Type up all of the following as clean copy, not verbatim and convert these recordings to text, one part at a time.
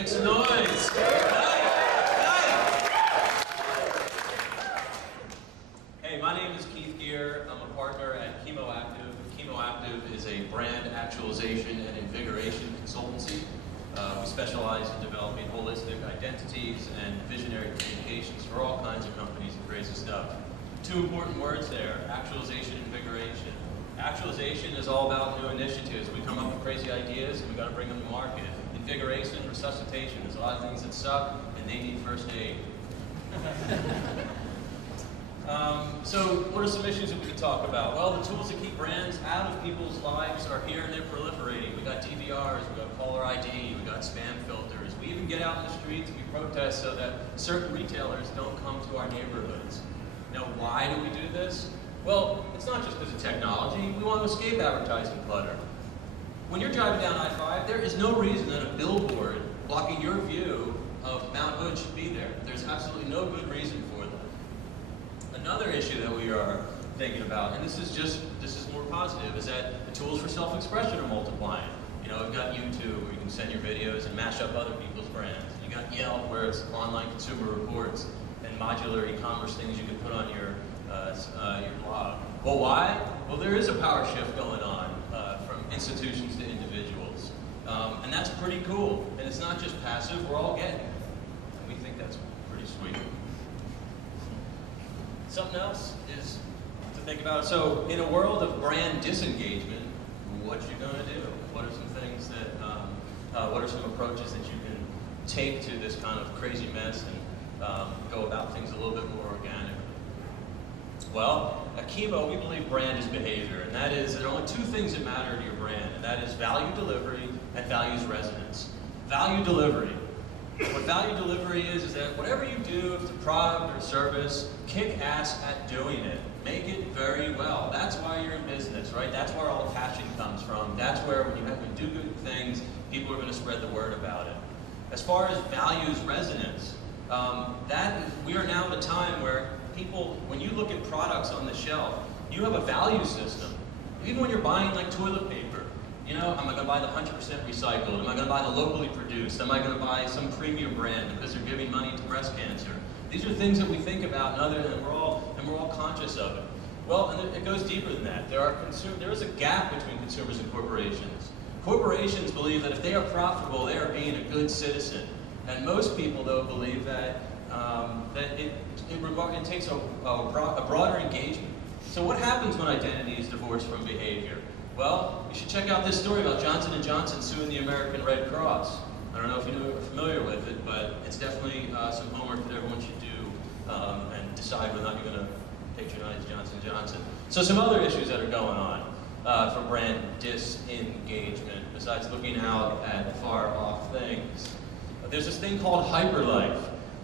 Make some noise. Hey, my name is Gerr. I'm a partner at Chemoactive. Chemoactive is a brand actualization and invigoration consultancy. We specialize in developing holistic identities and visionary communications for all kinds of companies and crazy stuff. Two important words there, actualization and invigoration. Actualization is all about new initiatives. We come up with crazy ideas and we got to bring them to market. Invigoration, resuscitation, there's a lot of things that suck and they need first aid. So what are some issues that we can talk about? Well, the tools that keep brands out of people's lives are here and they're proliferating. We got DVRs, we got caller ID, we got spam filters. We even get out in the streets and we protest so that certain retailers don't come to our neighborhoods. Now, why do we do this? Well, it's not just because of technology. We want to escape advertising clutter. When you're driving down I-5, there is no reason that a billboard blocking your view of Mount Hood should be there. There's absolutely no good reason for that. Another issue that we are thinking about, and this is more positive, is that the tools for self-expression are multiplying. You know, we've got YouTube where you can send your videos and mash up other people's brands. You got Yelp where it's online consumer reports and modular e-commerce things you can put on your blog. Well, why? Well, there is a power shift going on from institutions to individuals. And that's pretty cool. And it's not just passive, we're all getting it. And we think that's pretty sweet. Something else is to think about. So, in a world of brand disengagement, what you gonna do? What are some things that, what are some approaches that you can take to this kind of crazy mess and go about things a little bit more organically? Well, at Chemo, we believe brand is behavior, and that is, there are only two things that matter to your brand, and that is value delivery and values resonance. Value delivery. What value delivery is that whatever you do, if it's a product or service, kick ass at doing it. Make it very well. That's why you're in business, right? That's where all the passion comes from. That's where when you do good things, people are going to spread the word about it. As far as values resonance, we are now at a time where people, when you look at products on the shelf, you have a value system. Even when you're buying like toilet paper, you know, am I going to buy the 100% recycled? Am I going to buy the locally produced? Am I going to buy some premium brand because they're giving money to breast cancer? These are things that we think about, and we're all conscious of it. Well, and it goes deeper than that. There is a gap between consumers and corporations. Corporations believe that if they are profitable, they are being a good citizen. And most people, though, believe that it takes a broader engagement. So what happens when identity is divorced from behavior? Well, you should check out this story about Johnson & Johnson suing the American Red Cross. I don't know if you're familiar with it, but it's definitely some homework that everyone should do and decide whether or not you're going to patronize Johnson & Johnson. So some other issues that are going on for brand disengagement, besides looking out at far-off things. There's this thing called hyperlife.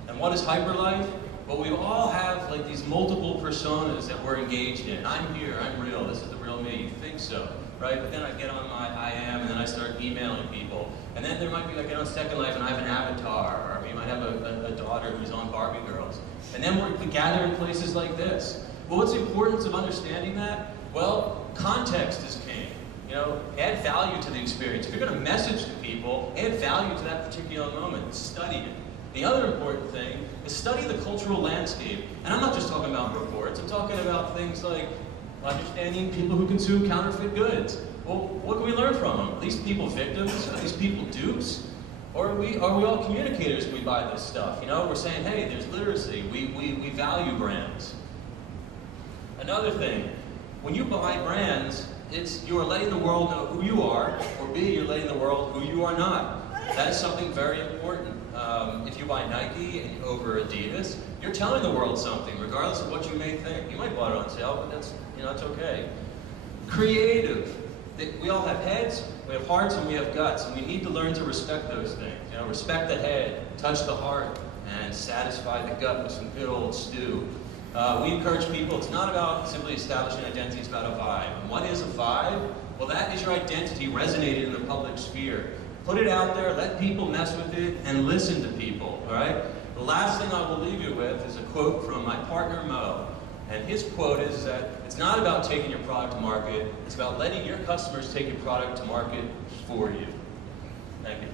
And what is hyperlife? Well, we all have like these multiple personas that we're engaged in. I'm here, I'm real, this is the real me, you think so, right? But then I get on my I am, and then I start emailing people. And then there might be, I get on Second Life and I have an avatar, or we might have a daughter who's on Barbie Girls. And then we gather in places like this. Well, what's the importance of understanding that? Well, context is king. You know, add value to the experience. If you're going to message to people, add value to that particular moment. Study it. The other important thing is study the cultural landscape. And I'm not just talking about reports. I'm talking about things like understanding people who consume counterfeit goods. Well, what can we learn from them? Are these people victims? Are these people dupes? Or are we all communicators when we buy this stuff? You know, we're saying, hey, there's literacy. We value brands. Another thing, when you buy brands, you are letting the world know who you are, or B, you're letting the world who you are not. That is something very important. If you buy Nike over Adidas, you're telling the world something, regardless of what you may think. You might buy it on sale, but that's okay. Creative. We all have heads, we have hearts, and we have guts, and we need to learn to respect those things. You know, respect the head, touch the heart, and satisfy the gut with some good old stew. We encourage people, it's not about simply establishing identity, it's about a vibe. And what is a vibe? Well, that is your identity resonating in the public sphere. Put it out there, let people mess with it, and listen to people, all right? The last thing I will leave you with is a quote from my partner, Mo. And his quote is that it's not about taking your product to market, it's about letting your customers take your product to market for you. Thank you.